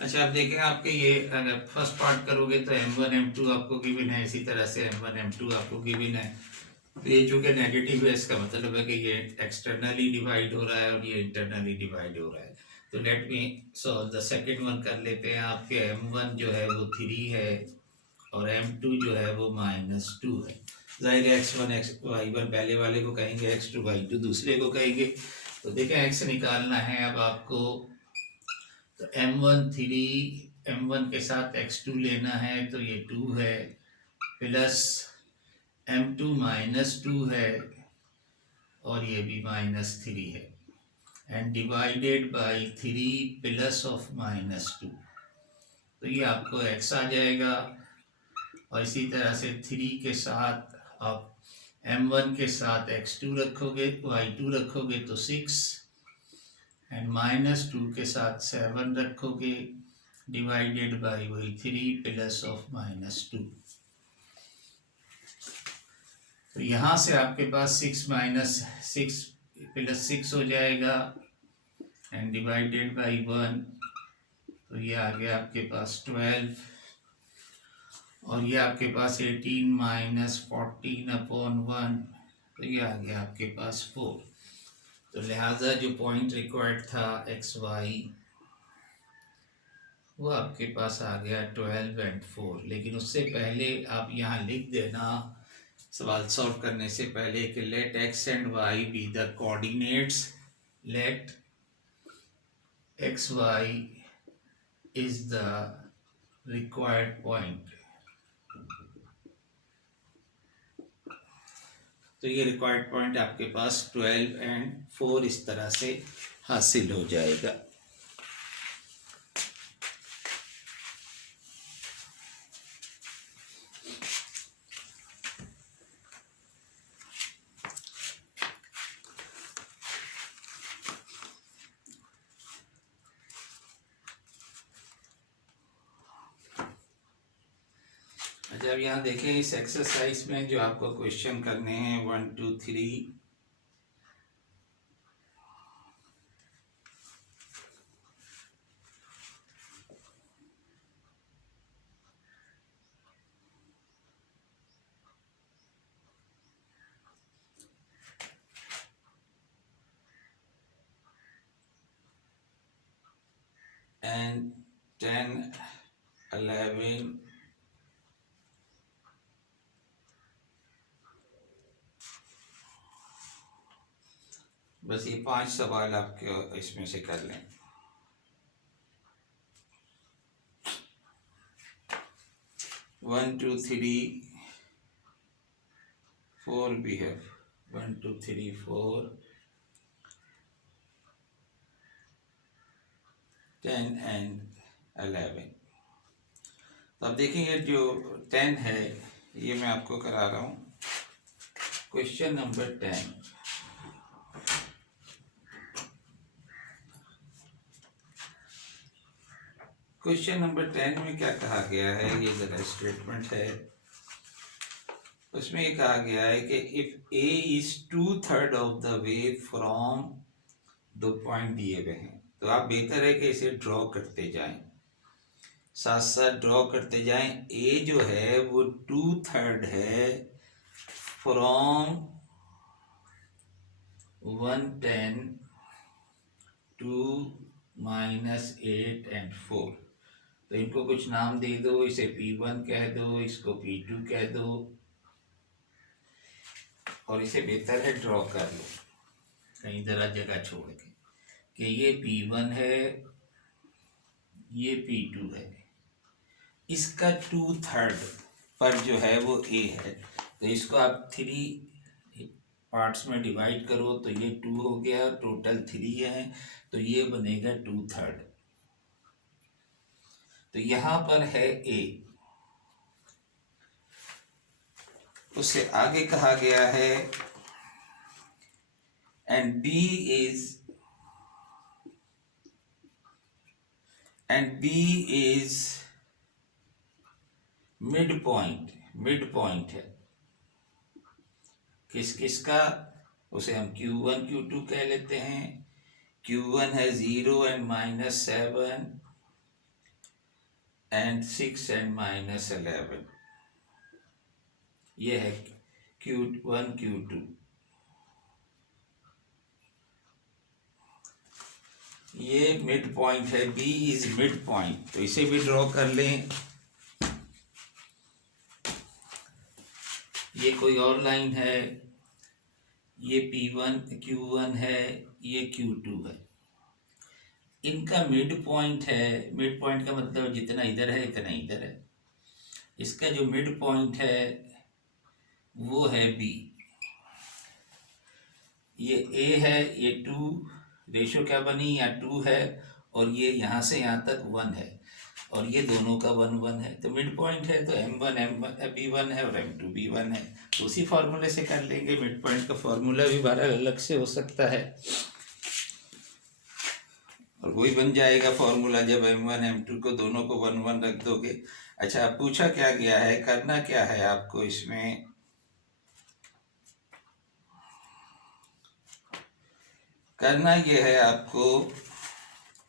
अच्छा, आप देखें आपके ये अगर फर्स्ट पार्ट करोगे तो M1 M2 आपको गिवन है, इसी तरह से M1 M2 आपको गिवन है। तो ये चूंकि नेगेटिव है, इसका मतलब है कि ये एक्सटर्नली डिवाइड हो रहा है और ये इंटरनली डिवाइड हो रहा है। तो let me solve the second one कर लेते हैं। आपके M1 जो है वो 3 है और M2 जो है वो -2 है। जाहिर है x1 y1 पहले वाले को कहेंगे, x2 y2 दूसरे को कहेंगे। तो देखें x निकालना है अब आपको, तो M1 3, M1 के साथ x2 लेना है तो ये 2 है, प्लस M2 -2 है और ये भी -3 है, and divided by 3 plus of -2। तो ये आपको x आ जाएगा। और इसी तरह से 3 के साथ आप M1 के साथ x2 रखोगे, y2 रखोगे तो 6, एंड -2 के साथ 7 रखोगे, डिवाइडेड बाई वही 3 प्लस ऑफ -2। तो यहाँ से आपके पास 6 प्लस 6 हो जाएगा, एंड डिवाइडेड बाई 1। तो ये आ गया आपके पास 12, और ये आपके पास 18 - 14/1। तो ये आ गया आपके पास 4। तो लिहाजा जो पॉइंट रिक्वायर्ड था XY वो आपके पास आ गया 12 और 4। लेकिन उससे पहले आप यहाँ लिख देना सवाल सॉल्व करने से पहले कि let x and y be the coordinates, let XY is the required point. तो ये रिक्वायर्ड पॉइंट आपके पास 12 और 4 इस तरह से हासिल हो जाएगा। अच्छा, अब यहाँ देखें इस एक्सरसाइज में जो आपको क्वेश्चन करने हैं 1 2 3, एंड 10 11 बस ये 5 सवाल आपके इसमें से कर लें। 1 2 3 4 भी है, 1 2 3 4 10 एंड 11। तो अब देखेंगे जो 10 है ये मैं आपको करा रहा हूँ। क्वेश्चन नंबर 10, क्वेश्चन नंबर 10 में क्या कहा गया है, ये जरा स्टेटमेंट है। उसमें ये कहा गया है कि if A is 2/3 of the way from, दो पॉइंट दिए गए हैं, तो आप बेहतर है कि इसे ड्रॉ करते जाएं, साथ साथ ड्रॉ करते जाएं। ए जो है वो 2/3 है फ्रॉम 110 टू -8 और 4। तो इनको कुछ नाम दे दो, इसे P1 कह दो, इसको P2 कह दो, और इसे बेहतर है ड्रॉ कर लो कहीं जरा जगह छोड़ के कि ये P1 है, ये P2 है, इसका 2/3 पर जो है वो A है। तो इसको आप 3 पार्ट्स में डिवाइड करो तो ये 2 हो गया, टोटल 3 है, तो ये बनेगा 2/3। तो यहाँ पर है A, उससे आगे कहा गया है and B is mid point है किसका, उसे हम Q1 Q2 कह लेते हैं। Q1 है 0 और -7, एंड 6 एंड -11, ये है Q1 Q2। ये मिड पॉइंट है, बी इज मिड पॉइंट, तो इसे भी ड्रॉ कर लें। ये कोई और लाइन है, ये P1 Q1 है, ये Q2 है। इनका मिड पॉइंट है, मिड पॉइंट का मतलब जितना इधर है इतना इधर है। इसका जो मिड पॉइंट है वो है बी। ये ए है, ये 2, रेशो क्या बनी, या 2 है, और ये यहाँ से यहाँ तक 1 है, और ये दोनों का 1 1 है, तो मिड पॉइंट है, तो M1 B1 है और M2 B1 है। तो उसी फॉर्मूले से कर लेंगे। मिड पॉइंट का फॉर्मूला भी बारह अलग से हो सकता है, और वही बन जाएगा फॉर्मूला जब M1 M2 को दोनों को 1 1 रख दोगे। अच्छा, अब पूछा क्या गया है, करना क्या है आपको इसमें, करना ये है आपको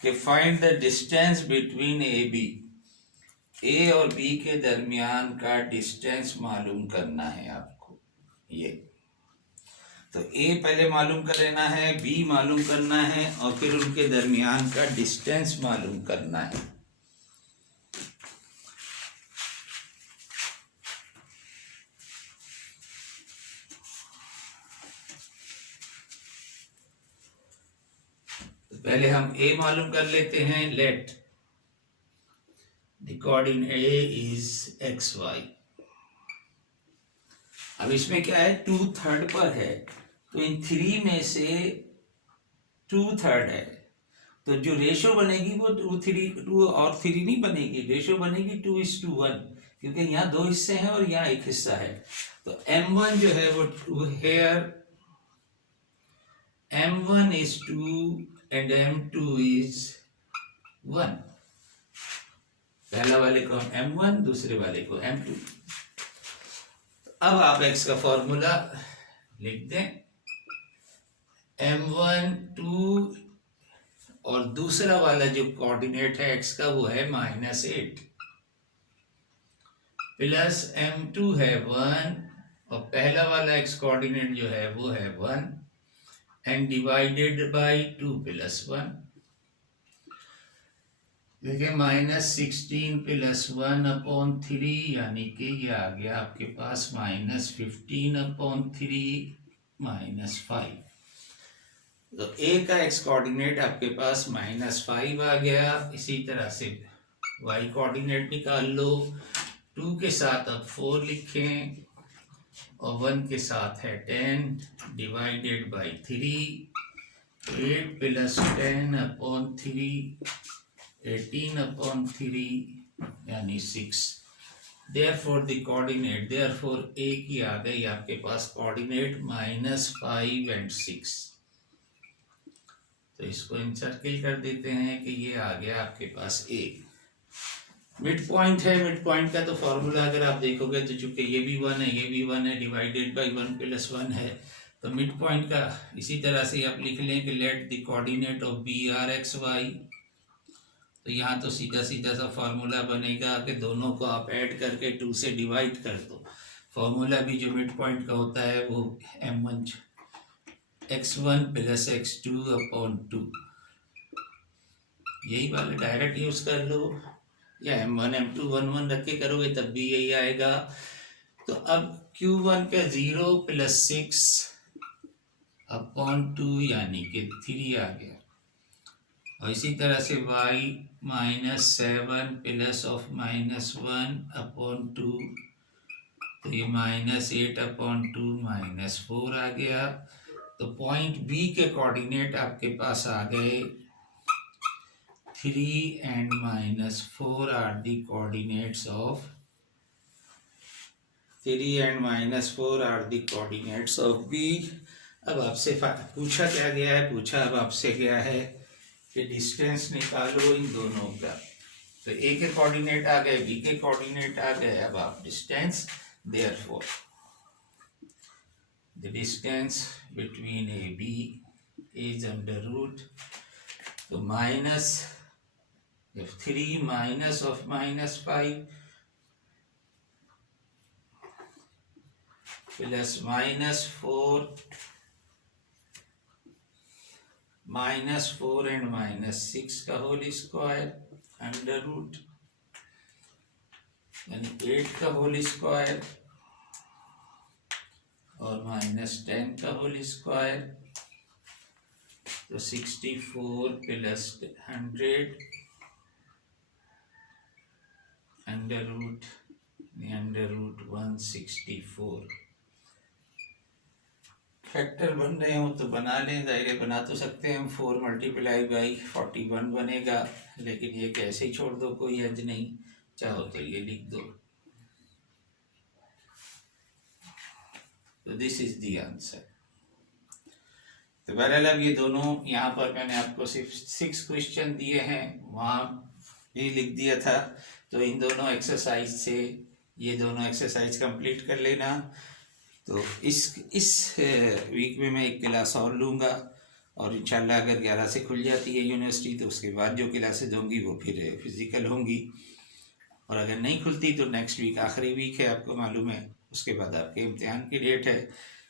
कि find the distance between A B, A और बी के दरमियान का डिस्टेंस मालूम करना है आपको। ये तो ए पहले मालूम कर लेना है, बी मालूम करना है, और फिर उनके दरमियान का डिस्टेंस मालूम करना है। तो पहले हम ए मालूम कर लेते हैं। Late the coordinate A is XY। अब इसमें क्या है, 2/3 पर है, तो इन 3 में से 2/3 है, तो जो रेशो बनेगी वो 2 और 3 नहीं बनेगी, रेशो बनेगी 2:1, क्योंकि यहाँ 2 हिस्से हैं और यहाँ 1 हिस्सा है। तो M1 जो है वो 2 hair, M1 is 2 and M2 is 1। पहला वाले को हम M1, दूसरे वाले को M2। अब आप x का फॉर्मूला लिख दें, M1 2, और दूसरा वाला जो कोऑर्डिनेट है x का वो है -8, प्लस M2 है 1, और पहला वाला x कोऑर्डिनेट जो है वो है 1, एंड डिवाइडेड बाई 2 + 1। देखिए -16 + 1/3, यानी कि ये आ गया आपके पास -15/3 -5। तो a का x कोऑर्डिनेट आपके पास -5 आ गया। इसी तरह से y कोऑर्डिनेट निकाल लो। 2 के साथ अब 4 लिखें, और 1 के साथ है 10, डिवाइडेड बाई 3, 8 + 10/3 18/3, यानी 6। Therefore the coordinate, therefore a की आ गई आपके पास कोऑर्डिनेट -5 and 6। तो इसको इंसर्किल कर देते हैं कि ये आ गया आपके पास a। मिड पॉइंट है, मिड पॉइंट का तो फॉर्मूला अगर आप देखोगे तो चूंकि ये भी 1 है, ये भी 1 है, डिवाइडेड बाई 1 + 1 है, तो मिड पॉइंट का इसी तरह से आप लिख लें कि let the coordinate of B are XY। तो यहाँ तो सीधा सीधा सा फॉर्मूला बनेगा कि दोनों को आप ऐड करके 2 से डिवाइड कर दो। फॉर्मूला भी जो मिड पॉइंट का होता है वो M1 x1 + x2/2, यही वाले डायरेक्ट यूज़ कर लो, या M1 M2 1 1 रख के करोगे तब भी यही आएगा। तो अब Q1 पे 0 + 6/2, यानी कि 3 आ गया, और इसी तरह से y -7 + -1/2, तो ये -8/2 -4 आ गया। तो पॉइंट B के कोऑर्डिनेट आपके पास आ गए 3 and -4 are the coordinates of 3 and -4 are the coordinates of B। अब आपसे पूछा क्या गया है, पूछा अब आपसे गया है कि डिस्टेंस निकालो इन दोनों का। तो ए के कोऑर्डिनेट आ गए, बी के कोऑर्डिनेट आ गए, अब आप distance, therefore the distance between A B is √, तो 3 minus of minus 5 plus minus 4 and minus 6 का होल स्क्वायर अंडर रूट यानी 8 का होल स्क्वायर और माइनस 10 का होल स्क्वायर, तो 64 प्लस 100 अंडर रूट 164। फैक्टर बन रहे हो तो बना लें, दायरे बना तो सकते हैं हम। 4 मल्टीप्लाई बाई 41 बनेगा, लेकिन ये कैसे ही छोड़ दो, कोई हज नहीं, चाहो तो ये लिख दो। तो दिस इज द आंसर। तो बहरहाल अब ये दोनों, यहाँ पर मैंने आपको सिर्फ 6 क्वेश्चन दिए हैं, वहाँ भी लिख दिया था। तो इन दोनों एक्सरसाइज से ये दोनों एक्सरसाइज कंप्लीट कर लेना। तो इस वीक में मैं एक क्लास और लूँगा, और इंशाल्लाह अगर 11 से खुल जाती है यूनिवर्सिटी तो उसके बाद जो क्लासेज होंगी वो फिर फिज़िकल होंगी, और अगर नहीं खुलती तो नेक्स्ट वीक आखिरी वीक है, आपको मालूम है, उसके बाद आपके इम्तिहान की डेट है।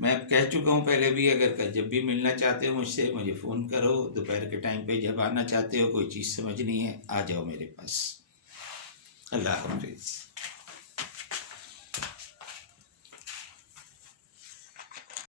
मैं कह चुका हूँ पहले भी, अगर जब भी मिलना चाहते हो मुझसे, मुझे फ़ोन करो, दोपहर के टाइम पे जब आना चाहते हो, कोई चीज़ समझ नहीं है, आ जाओ मेरे पास। अल्लाह हाफिज़।